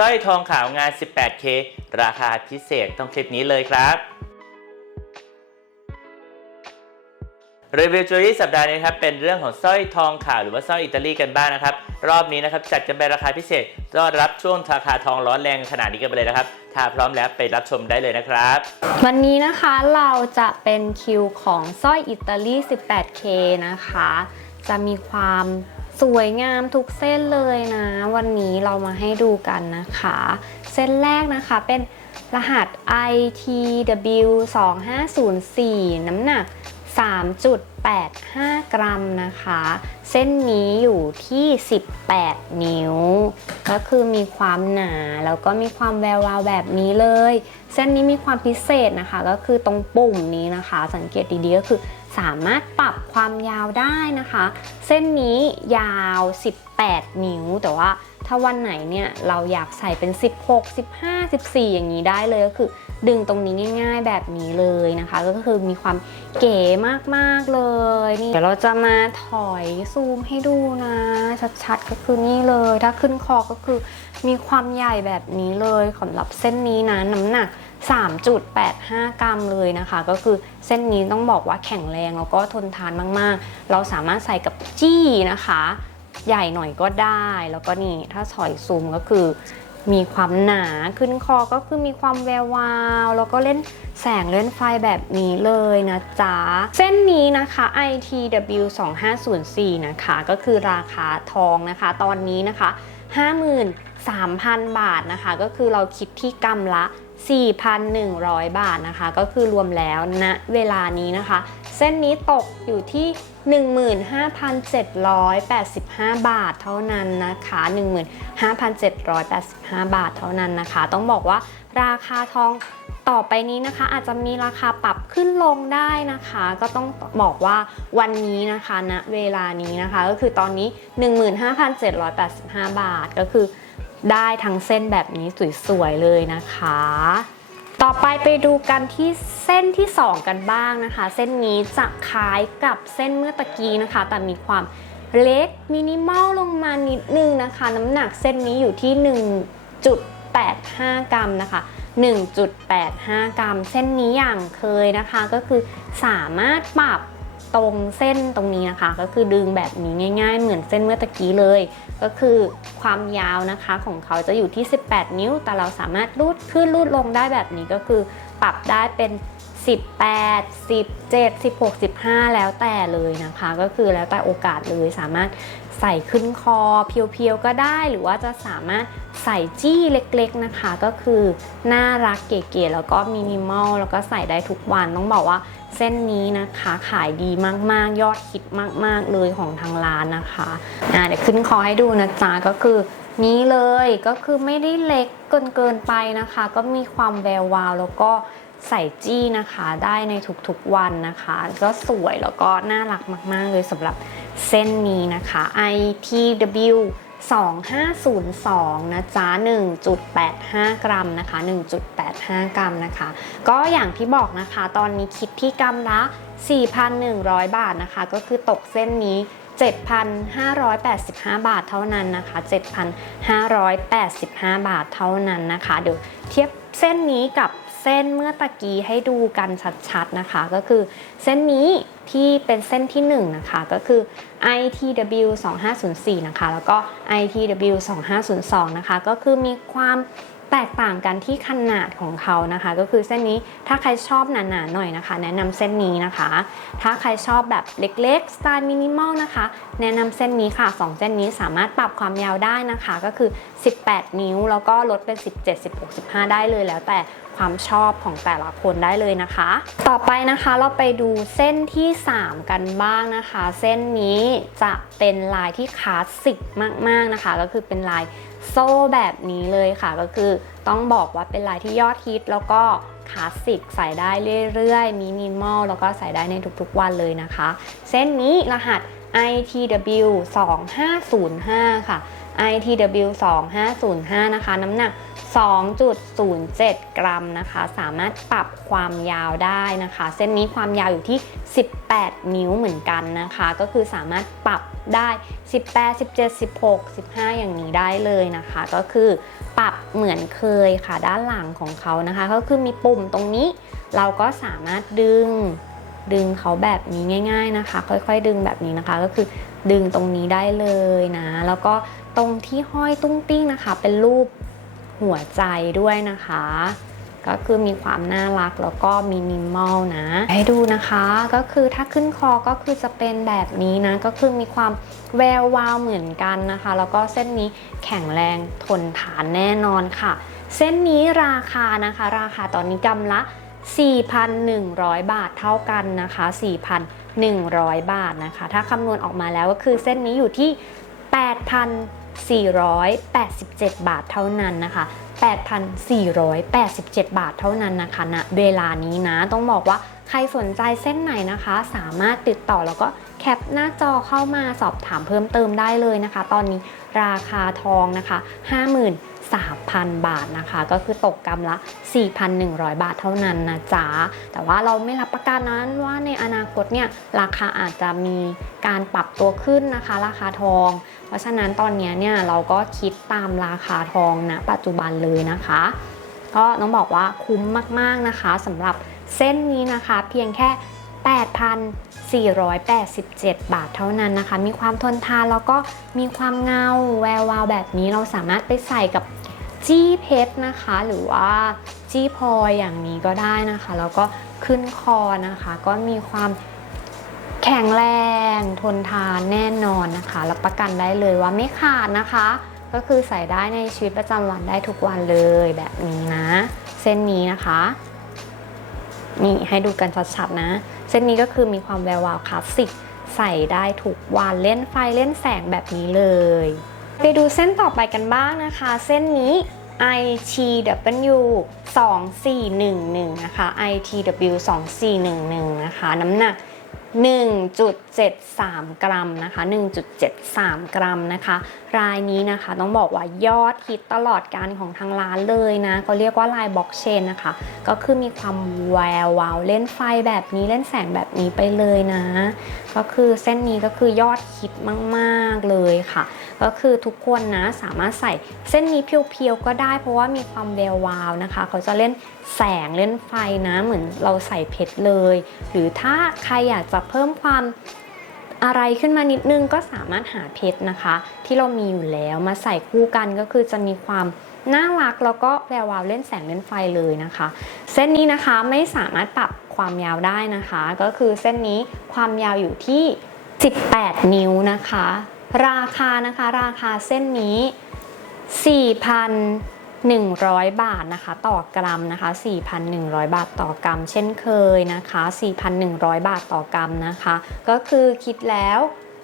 สร้อยทองขาวงาน 18K ราคาพิเศษต้องคลิปนี้เลยครับรีวิวจูรี่สัปดาห์นี้ครับเป็นเรื่องของสร้อยทองขาวหรือว่าสร้อยอิตาลีกันบ้างนะครับ รอบนี้นะครับจัดกันไปราคาพิเศษต้อนรับช่วงราคาทองร้อนแรงขนาดนี้กันไปเลยนะครับ ถ้าพร้อมแล้วไปรับชมได้เลยนะครับ วันนี้นะคะเราจะเป็นคิวของสร้อยอิตาลี 18K นะคะ จะมีความ สวยงามทุกเส้นเลยนะ วันนี้เรามาให้ดูกันนะคะ เส้นแรกนะคะเป็นรหัส ITW 2504 น้ำหนัก 3.85 กรัมนะคะ เส้นนี้อยู่ที่ 18 นิ้ว ก็คือมีความหนา แล้วก็มีความแวววาวแบบนี้เลย เส้นนี้มีความพิเศษนะคะ ก็คือตรงปุ่มนี้นะคะ สังเกตดีๆก็คือ สามารถปรับความยาวได้นะคะ เส้นนี้ยาว 18 นิ้ว แต่ว่าถ้าวันไหนเนี่ยเราอยากใส่เป็น 16 15 14 อย่างนี้ได้เลยก็คือ ดึงตรงนี้ง่าย ๆ แบบนี้เลยนะคะ ก็คือมีความเก๋มากๆเลยนี่เดี๋ยวเราจะมาถอยซูมให้ดูนะ ชัดๆก็คือนี่เลย ถ้าขึ้นคอก็คือมีความใหญ่แบบนี้เลยสำหรับเส้นนี้นะน้ำหนัก 3.85 กรัมเลยนะคะ ก็คือเส้นนี้ต้องบอกว่าแข็งแรงแล้วก็ทนทานมากๆ เราสามารถใส่กับจี้นะคะ ใหญ่หน่อยก็ได้ แล้วก็นี่ถ้าถอยซูมก็คือ มีความหนาขึ้นคอก็คือมีความแวววาว แล้วก็เล่นแสงเล่นไฟแบบนี้เลยนะจ๊ะ เส้นนี้นะคะ ITW 2504นะคะ ก็คือราคาทองนะคะ ตอนนี้นะคะ 53,000 บาทนะคะ ก็คือเราคิดที่กำละ 4,100 บาทนะคะ ก็คือรวมแล้วณนะเวลานี้นะคะ เส้นนี้ตกอยู่ที่ 15,785 บาทเท่านั้นนะคะ 15,785 บาทเท่านั้นนะคะ ต้องบอกว่าราคาทองต่อไปนี้นะคะ อาจจะมีราคาปรับขึ้นลงได้นะคะ ก็ต้องบอกว่าวันนี้นะคะณนะเวลานี้นะคะ ก็คือตอนนี้ 15,785 บาทก็คือ ได้ทั้งเส้นแบบนี้สวยๆเลยนะคะ ต่อไปไปดูกันที่เส้นที่ 2 กันบ้างนะคะ เส้นนี้จะคล้ายกับเส้นเมื่อตะกี้นะคะ แต่มีความเล็กมินิมอลลงมานิดนึงนะคะ น้ำหนักเส้นนี้อยู่ที่ 1.85 กรัมนะคะ 1.85 กรัม เส้นนี้อย่างเคยนะคะก็คือสามารถปรับ ตรงเส้นตรงนี้นะคะ ก็คือดึงแบบนี้ง่าย ๆ เหมือนเส้นเมื่อตะกี้เลย ก็คือความยาวนะคะของเขาจะอยู่ที่ 18 นิ้ว แต่เราสามารถรูดขึ้นรูดลงได้แบบนี้ก็คือปรับได้เป็น 18 17 16 15 แล้วแต่เลยนะคะ ก็คือแล้วแต่โอกาสเลยสามารถใส่ขึ้นคอเพียวๆก็ได้ หรือว่าจะสามารถใส่จี้เล็กๆนะคะ ก็คือน่ารักเก๋ๆแล้วก็มินิมอลแล้วก็ใส่ได้ทุกวันต้องบอกว่า เส้นนี้นะคะขายดีมากๆ ยอดฮิตมาก ๆ เลยของทางร้านนะคะเดี๋ยวขึ้นคอให้ดูนะจ๊ะก็คือนี้เลยก็คือไม่ได้เล็กเกินเกินไปนะคะ ก็มีความแวววาวแล้วก็ใส่จี้นะคะได้ในทุกๆวันนะคะ ก็สวยแล้วก็น่ารักมาก ๆ เลยสำหรับเส้นนี้นะคะ ITW 2502 นะจ๊ะ 1.85 กรัมนะคะ 1.85 กรัมนะคะ ก็อย่างที่บอกนะคะ ตอนนี้คิดที่กรัมละ 4,100 บาทนะคะ ก็คือตกเส้นนี้ 7,585 บาทเท่านั้นนะคะ 7,585 บาทเท่านั้นนะคะ เดี๋ยวเทียบเส้นนี้กับ เส้นเมื่อตะกี้ให้ดูกันชัดๆนะคะ ก็คือเส้นนี้ที่เป็นเส้นที่ 1 นะคะ ก็คือ ITW 2504 นะคะ แล้วก็ ITW 2502 นะคะ ก็คือมีความ แตกต่างกันที่ขนาดของเขานะคะ ก็คือเส้นนี้ถ้าใครชอบหนาๆหน่อยนะคะ แนะนำเส้นนี้นะคะ ถ้าใครชอบแบบเล็กๆสไตล์มินิมอลนะคะ แนะนำเส้นนี้ค่ะ 2 เส้นนี้สามารถปรับความยาวได้นะคะ ก็คือ 18 นิ้ว แล้วก็ลดเป็น 17 16 15 ได้เลยแล้วแต่ความชอบของแต่ละคนได้เลยนะคะ ต่อไปนะคะเราไปดูเส้นที่ 3 กันบ้างนะคะ เส้นนี้จะเป็นลายที่คลาสสิกมากๆนะคะ ก็คือเป็นลาย โซ่แบบนี้เลยค่ะก็คือต้องบอกว่าเป็นลายที่ยอดฮิตแล้วก็คลาสสิกใส่ได้เรื่อยๆมินิมอลแล้วก็ใส่ได้ในทุกๆวันเลยนะคะ เส้นนี้รหัส ITW 2505 ค่ะ ITW 2505 นะคะ น้ำหนัก 2.07 กรัมนะคะ สามารถปรับความยาวได้นะคะ เส้นนี้ความยาวอยู่ที่ 18 นิ้วเหมือนกันนะคะ ก็คือสามารถปรับ ได้ 18 17 16 15 อย่างนี้ได้เลยนะคะ ก็คือปรับเหมือนเคยค่ะด้านหลังของเขานะคะ ก็คือมีปุ่มตรงนี้ เราก็สามารถดึงดึงเขาแบบนี้ง่าย ๆนะคะ ค่อยๆ ดึงแบบนี้นะคะ ก็คือดึงตรงนี้ได้เลยนะ แล้วก็ตรงที่ห้อยตุ้งติ้งนะคะ เป็นรูปหัวใจด้วยนะคะ ก็คือมีความน่ารักแล้วก็มินิมอลนะ ให้ดูนะคะก็คือถ้าขึ้นคอก็คือจะเป็นแบบนี้นะ ก็คือมีความแวววาวเหมือนกันนะคะ แล้วก็เส้นนี้แข็งแรงทนทานแน่นอนค่ะ เส้นนี้ราคานะคะ ราคาตอนนี้กำละ 4,100 บาทเท่ากันนะคะ 4,100 บาทนะคะ ถ้าคำนวณออกมาแล้วก็คือเส้นนี้อยู่ที่ 8,000 8,487 บาทเท่านั้นนะคะ 8,487 บาทเท่านั้นนะคะณเวลานี้นะต้องบอกว่าใครสนใจเส้นไหนนะคะ สามารถติดต่อแล้วก็แคปหน้าจอเข้ามาสอบถามเพิ่มเติมได้เลยนะคะ ตอนนี้ราคาทองนะคะ 3,000 บาทนะคะ ก็คือตกกำละ 4,100 บาทเท่านั้นนะจ๊ะ แต่ว่าเราไม่รับประกันนั้นว่าในอนาคตเนี่ยราคาอาจจะมีการปรับตัวขึ้นนะคะ ราคาทอง เพราะฉะนั้นตอนนี้เนี่ยเราก็คิดตามราคาทองณปัจจุบันเลยนะคะ ก็ต้องบอกว่าคุ้มมากๆนะคะสำหรับเส้นนี้นะคะเพียงแค่ 8,487 บาทเท่านั้นนะคะ มีความทนทานแล้วก็มีความเงาแวววาวแบบนี้เราสามารถไปใส่กับ จี้เพชรนะคะ หรือว่าจี้พลอยอย่างนี้ก็ได้นะคะ แล้วก็ขึ้นคอนะคะ ก็มีความแข็งแรงทนทานแน่นอนนะคะรับประกันได้เลยว่าไม่ขาดนะคะ ก็คือใส่ได้ในชีวิตประจำวันได้ทุกวันเลยแบบนี้นะ เส้นนี้นะคะนี่ให้ดูกันชัดๆนะ เส้นนี้ก็คือมีความแวววาวคลาสสิกใส่ได้ทุกวันเล่นไฟเล่นแสงแบบนี้เลย ไปดูเส้นต่อไปกันบ้างนะคะ เส้นนี้ ITW 2411 นะคะ ITW 2411 นะคะ น้ำหนัก 1.73 กรัมนะคะ 1.73 กรัมนะคะ รายนี้นะคะต้องบอกว่ายอดฮิตตลอดการของทางร้านเลยนะเขาเรียกว่าลายบล็อกเชนนะคะ ก็คือมีความแวววาวเล่นไฟแบบนี้เล่นแสงแบบนี้ไปเลยนะ ก็คือเส้นนี้ก็คือยอดฮิตมากๆเลยค่ะ ก็คือทุกคนนะสามารถใส่เส้นนี้เพียวๆก็ได้เพราะว่ามีความแวววาวนะคะ เขาจะเล่นแสงเล่นไฟนะเหมือนเราใส่เพชรเลย หรือถ้าใครอยากจะเพิ่มความอะไรขึ้นมานิดนึงก็สามารถหาเพชรนะคะ ที่เรามีอยู่แล้วมาใส่คู่กันก็คือจะมีความน่ารักแล้วก็แวววาวเล่นแสงเล่นไฟเลยนะคะ เส้นนี้นะคะไม่สามารถปรับความยาวได้นะคะ ก็คือเส้นนี้ความยาวอยู่ที่ 18 นิ้วนะคะ ราคานะคะ ราคาเส้นนี้ 100 บาทนะคะต่อกรัมนะคะ 4,100 บาทต่อกรัม เช่นเคยนะคะ 4,100 บาทต่อกรัมนะคะ ก็คือคิดแล้ว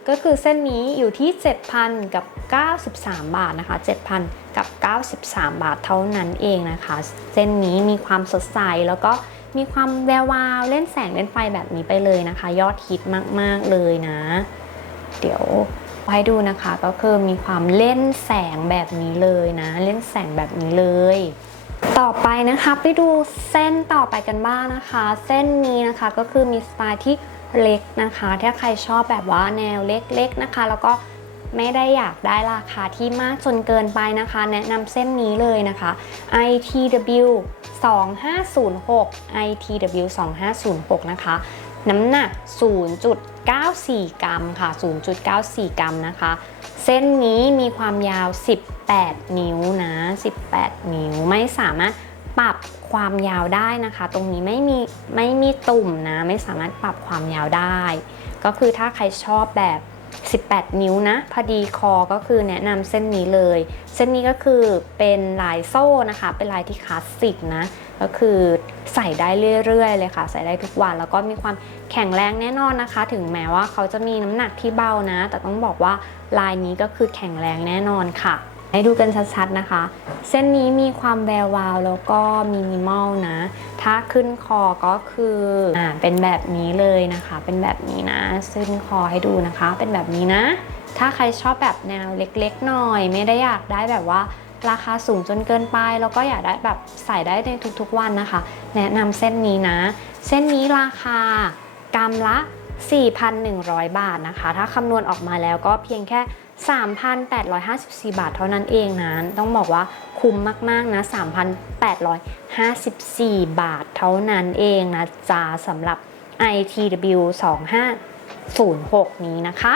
ก็คือเส้นนี้อยู่ที่ 7,000 กับ 93 บาทนะคะ 7,000 กับ 93 บาทเท่านั้นเองนะคะ เส้นนี้มีความสดใสแล้วก็มีความแวววาวเล่นแสงเล่นไฟแบบนี้ไปเลยนะคะ ยอดฮิตมาก ๆ เลยนะ เดี๋ยว ให้ดูนะคะ ก็คือมีความเล่นแสงแบบนี้เลยนะ เล่นแสงแบบนี้เลย ต่อไปนะคะไปดูเส้นต่อไปกันบ้างนะคะ เส้นนี้นะคะก็คือมีสไตล์ที่เล็กนะคะ ถ้าใครชอบแบบว่าแนวเล็กๆนะคะ แล้วก็ไม่ได้อยากได้ราคาที่มากจนเกินไปนะคะ แนะนำเส้นนี้เลยนะคะ ITW 2506 ITW 2506 นะคะ น้ำหนัก 0.94 กรัมค่ะ 0.94 กรัมนะคะ เส้นนี้มีความยาว 18 นิ้วนะ 18 นิ้ว ไม่สามารถปรับความยาวได้นะคะ ตรงนี้ไม่มีไม่มีตุ่มนะ ไม่สามารถปรับความยาวได้ ก็คือถ้าใครชอบแบบ 18 นิ้วนะ พอดีคอก็คือแนะนำเส้นนี้เลย เส้นนี้ก็คือเป็นลายโซ่นะคะ เป็นลายที่คลาสสิกนะ ก็คือใส่ได้เรื่อยๆเลยค่ะ ใส่ได้ทุกวันแล้วก็มีความแข็งแรงแน่นอนนะคะ ถึงแม้ว่าเขาจะมีน้ำหนักที่เบานะ แต่ต้องบอกว่าลายนี้ก็คือแข็งแรงแน่นอนค่ะ ให้ดูกันชัดๆนะคะ เส้นนี้มีความแวววาวแล้วก็มินิมอลนะ ถ้าขึ้นคอก็คืออ่าเป็นแบบนี้เลยนะคะ เป็นแบบนี้นะขึ้นคอให้ดูนะคะ เป็นแบบนี้นะ ถ้าใครชอบแบบแนวเล็กๆหน่อย ไม่ได้อยากได้แบบว่า ราคาสูงจนเกินไป แล้วก็อยากได้แบบใส่ได้ในทุกๆวันนะคะ แนะนำเส้นนี้นะ เส้นนี้ราคากรัมละ 4,100 บาทนะคะ ถ้าคำนวณออกมาแล้วก็เพียงแค่ 3,854 บาทเท่านั้นเองนะต้องบอกว่าคุ้มมากๆนะ 3,854 บาทเท่านั้นเองนะจ๊ะสำหรับ ITW 2506 นี้นะคะ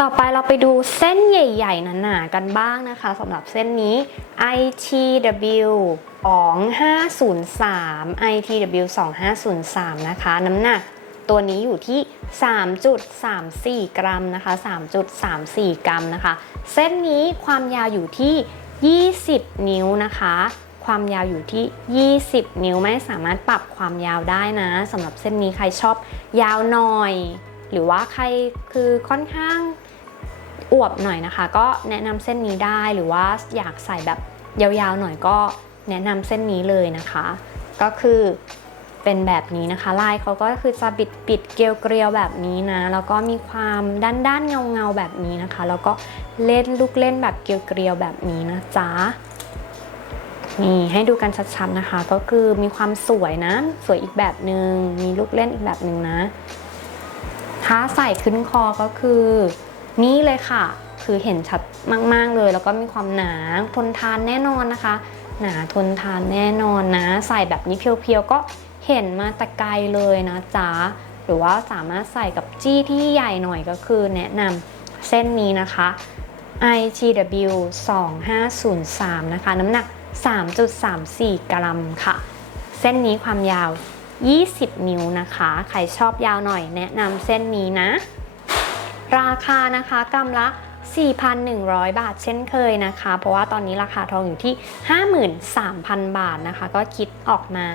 ต่อไปเราไปดูเส้นใหญ่ ๆ หนาๆกันบ้างนะคะสำหรับเส้นนี้ ITW 2503 ITW 2503 นะคะ น้ำหนักตัวนี้อยู่ที่ 3.34 กรัมนะคะ 3.34 กรัมนะคะ เส้นนี้ความยาวอยู่ที่ 20 นิ้วนะคะ ความยาวอยู่ที่ 20 นิ้วไม่สามารถปรับความยาวได้นะสำหรับเส้นนี้ใครชอบยาวหน่อย หรือว่าใครคือค่อนข้างอวบหน่อยนะคะ ก็แนะนำเส้นนี้ได้หรือว่าอยากใส่แบบยาวๆหน่อยก็แนะนำเส้นนี้เลยนะคะ ก็คือเป็นแบบนี้นะคะลายเขาก็คือจะบิดบิดเกลียวเกลียวๆแบบนี้นะ แล้วก็มีความด้านด้านๆเงาเงาๆแบบนี้นะคะ แล้วก็เล่นลูกเล่นแบบเกลียวเกลียวๆแบบนี้นะจ๊ะนี่ให้ดูกันชัดๆนะคะ ก็คือมีความสวยนะ สวยอีกแบบหนึง่งมีลูกเล่นอีกแบบหนึ่งนะ ถ้าใส่ขึ้นคอก็คือ นี่เลยค่ะ คือเห็นชัดมาก ๆเลย แล้วก็มีความหนาทนทานแน่นอนนะคะ หนาทนทานแน่นอนนะ ใส่แบบนี้เพียวๆก็เห็นมาแต่ไกลเลยนะจ๊ะหรือว่าสามารถใส่กับจี้ที่ใหญ่หน่อยก็คือแนะนำเส้นนี้นะคะ ITW 2503 นะคะ น้ำหนัก 3.34 กรัมค่ะ เส้นนี้ความยาว 20 นิ้วนะคะ ใครชอบยาวหน่อยแนะนำเส้นนี้นะ ราคานะคะกำละ 4,100 บาทเช่นเคยนะคะ เพราะว่าตอนนี้ราคาทองอยู่ที่ 53,000 บาทนะคะ ก็คิดออกมา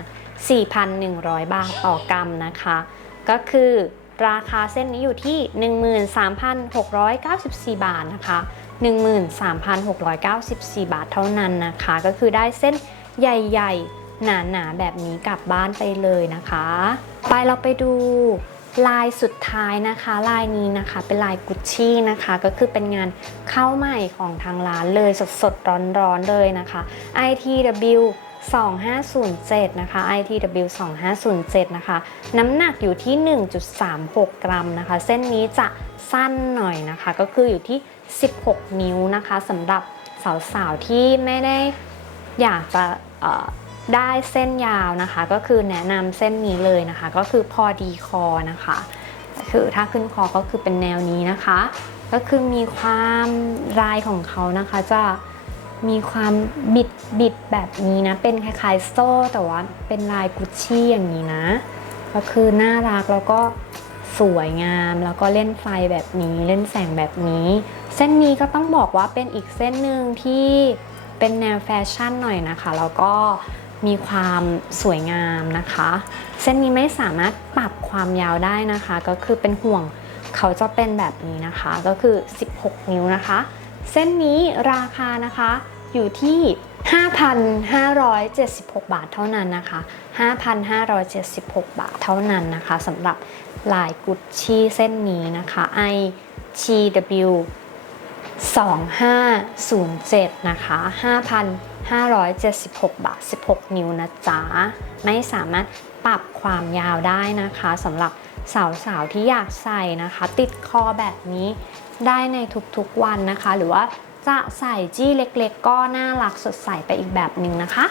4,100 บาทต่อกรัมนะคะ ก็คือราคาเส้นนี้อยู่ที่ 13,694 บาทนะคะ13,694 บาทเท่านั้นนะคะ ก็คือได้เส้นใหญ่ ๆ หนาๆแบบนี้กลับบ้านไปเลยนะคะ ไปเราไปดูลายสุดท้ายนะคะ ลายนี้นะคะเป็นลายกุชชี่นะคะ ก็คือเป็นงานเข้าใหม่ของทางร้านเลยสดๆ ร้อนๆเลยนะคะ ITW 2507 นะคะ ITW 2507 นะคะ น้ำหนักอยู่ที่ 1.36 กรัมนะคะ เส้นนี้จะสั้นหน่อยนะคะ ก็คืออยู่ที่ 16 นิ้วนะคะสำหรับสาวๆ ที่ไม่ได้อยากจะ ได้เส้นยาวนะคะ ก็คือแนะนำเส้นนี้เลยนะคะ ก็คือพอดีคอนะคะก็คือถ้าขึ้นคอก็คือเป็นแนวนี้นะคะ ก็คือมีความลายของเขานะคะ จะมีความบิดบิดแบบนี้นะ เป็นคล้ายๆโซ่แต่ว่าเป็นลายกุชชี่อย่างนี้นะ ก็คือน่ารักแล้วก็สวยงามแล้วก็เล่นไฟแบบนี้เล่นแสงแบบนี้ เส้นนี้ก็ต้องบอกว่าเป็นอีกเส้นหนึ่งที่เป็นแนวแฟชั่นหน่อยนะคะ แล้วก็ มีความสวยงามนะคะ เส้นนี้ไม่สามารถปรับความยาวได้นะคะ ก็คือเป็นห่วงเขาจะเป็นแบบนี้นะคะ ก็คือ 16 นิ้วนะคะ เส้นนี้ราคานะคะอยู่ที่ 5,576 บาทเท่านั้นนะคะ 5,576 บาทเท่านั้นนะคะสำหรับลายกุชชี่เส้นนี้นะคะ ITW 2507 นะคะ 576 บาท 16 นิ้วนะจ๊ะ ไม่สามารถปรับความยาวได้นะคะสำหรับสาวๆที่อยากใส่นะคะ ติดคอแบบนี้ได้ในทุกๆวันนะคะ หรือว่าจะใส่จี้เล็กๆ ก็น่ารักสดใสไปอีกแบบหนึ่งนะคะ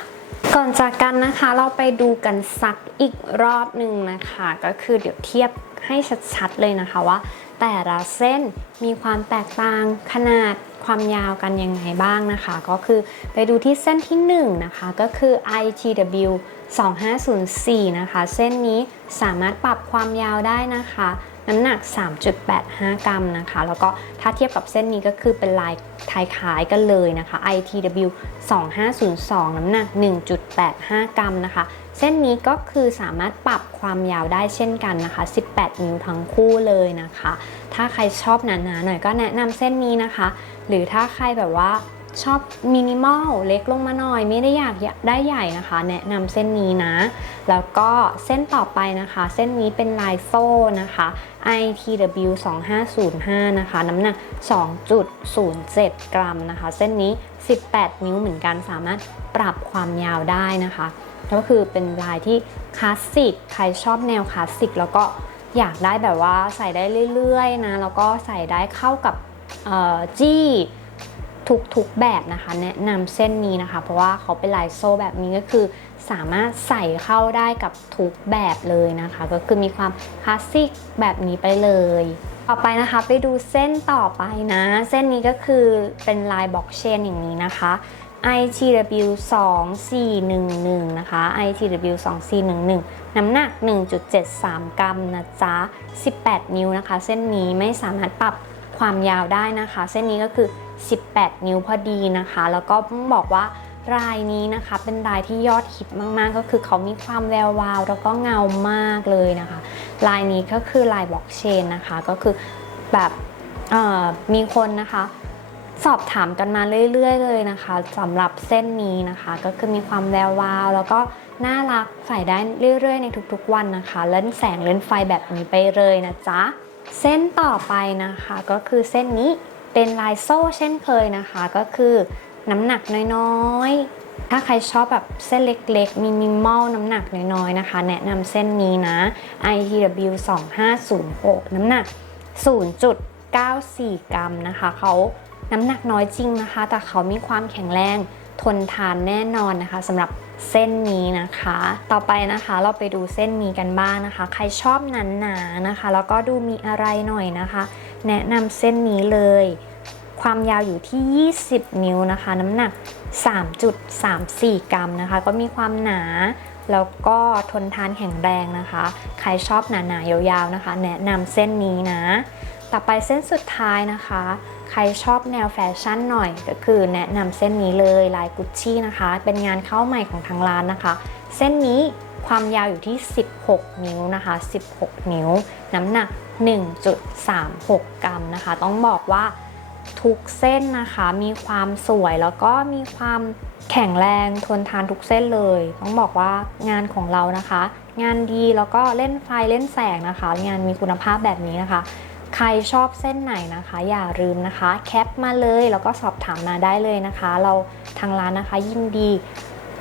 ก่อนจากกันนะคะเราไปดูกันสักอีกรอบหนึ่งนะคะ ก็คือเดี๋ยวเทียบให้ชัดๆเลยนะคะว่า แต่ละเส้นมีความแตกต่างขนาดความยาวกันยังไงบ้างนะคะ ก็คือไปดูที่เส้นที่1นะคะก็คือ ITW 2504 นะคะ เส้นนี้สามารถปรับความยาวได้นะคะ น้ำหนัก 3.85 กรัมนะคะ แล้วก็ถ้าเทียบกับเส้นนี้ก็คือเป็นลายคล้ายกันเลยนะคะ ITW 2502 น้ำหนัก 1.85 กรัมนะคะ เส้นนี้ก็คือสามารถปรับความยาวได้เช่นกันนะคะ 18 นิ้วทั้งคู่เลยนะคะ ถ้าใครชอบหนาๆหน่อยก็แนะนำเส้นนี้นะคะ หรือถ้าใครแบบว่าชอบมินิมอลเล็กลงมาหน่อยไม่ได้อยากได้ใหญ่นะคะ แนะนำเส้นนี้นะ แล้วก็เส้นต่อไปนะคะ เส้นนี้เป็นลายโซ่นะคะ ITW 2505นะคะ น้ำหนัก 2.07 กรัมนะคะ เส้นนี้ 18 นิ้วเหมือนกันสามารถปรับความยาวได้นะคะ ก็คือเป็นลายที่คลาสสิกใครชอบแนวคลาสสิกแล้วก็อยากได้แบบว่าใส่ได้เรื่อยๆนะแล้วก็ใส่ได้เข้ากับจี้ทุกๆแบบนะคะ แนะนำเส้นนี้นะคะ เพราะว่าเขาเป็นลายโซ่แบบนี้ก็คือ สามารถใส่เข้าได้กับทุกแบบเลยนะคะ ก็คือมีความคลาสสิกแบบนี้ไปเลย ต่อไปนะคะไปดูเส้นต่อไปนะ เส้นนี้ก็คือเป็นลายบล็อกเชนอย่างนี้นะคะ ITW 2411 นะคะ ITW 2411 น้ำหนัก 1.73 กรัมนะจ๊ะ 18 นิ้วนะคะ เส้นนี้ไม่สามารถปรับความยาวได้นะคะ เส้นนี้ก็คือ 18 นิ้วพอดีนะคะ แล้วก็ต้องบอกว่ารายนี้นะคะเป็นรายที่ยอดฮิตมาก ๆ ก็คือเขามีความแวววาว แล้วก็เงามากเลยนะคะ ลายนี้ก็คือลายบล็อกเชนนะคะ ก็คือแบบมีคนนะคะ สอบถามกันมาเรื่อยๆ เลยนะคะสำหรับเส้นนี้นะคะ ก็คือมีความแวววาว แล้วก็น่ารักใส่ได้เรื่อยๆ ในทุกๆวันนะคะเล่นแสงเล่นไฟแบบนี้ไปเลยนะจ๊ะเส้นต่อไปนะคะก็คือเส้นนี้เป็นลายโซ่เช่นเคยนะคะ ก็คือน้ำหนักน้อยๆ ถ้าใครชอบแบบเส้นเล็กๆ มินิมอลน้ำหนักน้อยๆนะคะ แนะนำเส้นนี้นะ ITW 2506 น้ำหนัก 0.94 กรัมนะคะเขา น้ำหนักน้อยจริงนะคะ แต่เขามีความแข็งแรงทนทานแน่นอนนะคะสำหรับเส้นนี้นะคะ ต่อไปนะคะเราไปดูเส้นนี้กันบ้างนะคะ ใครชอบหนาๆนนะคะ แล้วก็ดูมีอะไรหน่อยนะคะ แนะนำเส้นนี้เลย ความยาวอยู่ที่ 20 นิ้วนะคะ น้ำหนัก 3.34 กรัมนะคะ ก็มีความหนาแล้วก็ทนทานแข็งแรงนะคะ ใครชอบหนาๆยาวๆนะคะ แนะนำเส้นนี้นะ ต่อไปเส้นสุดท้ายนะคะ ใครชอบแนวแฟชั่นหน่อย ก็คือแนะนำเส้นนี้เลยลายกุชชี่นะคะ เป็นงานเข้าใหม่ของทางร้านนะคะ เส้นนี้ความยาวอยู่ที่ 16 นิ้วนะคะ 16 นิ้ว น้ำหนัก 1.36 กรัมนะคะ ต้องบอกว่าทุกเส้นนะคะมีความสวยแล้วก็มีความแข็งแรงทนทานทุกเส้นเลย ต้องบอกว่างานของเรานะคะ งานดีแล้วก็เล่นไฟเล่นแสงนะคะ งานมีคุณภาพแบบนี้นะคะ รชอบเส้นไหนนะคะ อย่าลืมนะคะ แคปมาเลยแล้วก็สอบถามมาได้เลยนะคะ เราทางร้านนะคะ ยินดี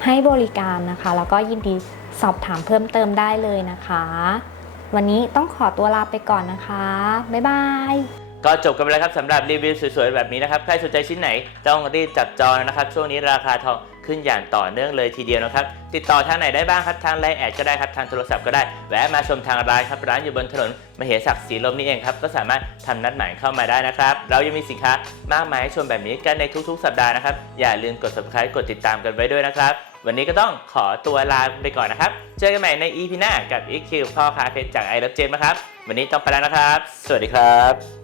ให้บริการนะคะ แล้วก็ยินดีสอบถามเพิ่มเติมได้เลยนะคะ วันนี้ต้องขอตัวลาไปก่อนนะคะ บ๊ายบายก็จบกันไปแล้วครับสำหรับรีวิวสวยๆแบบนี้นะครับ ใครสนใจชิ้นไหนต้องรีบจับจองนะครับ ช่วงนี้ราคาทอง ขึ้นอย่างต่อเนื่องเลยทีเดียวนะครับ ติดต่อทางไหนได้บ้างครับ ทางไลน์แอดก็ได้ครับ ทางโทรศัพท์ก็ได้ แวะมาชมทางร้านครับ ร้านอยู่บนถนนมเหศักดิ์ศรีลมนี่เองครับ ก็สามารถทำนัดหมายเข้ามาได้นะครับ เรายังมีสินค้ามากมายให้ชมแบบนี้กันในทุกๆ สัปดาห์นะครับ อย่าลืมกด subscribe กดติดตามกันไว้ด้วยนะครับ วันนี้ก็ต้องขอตัวลาไปก่อนนะครับ เจอกันใหม่ใน EP หน้ากับ EQ พ่อค้าเพชรจากไอรับเจนนะครับ วันนี้ต้องไปแล้วนะครับ สวัสดีครับ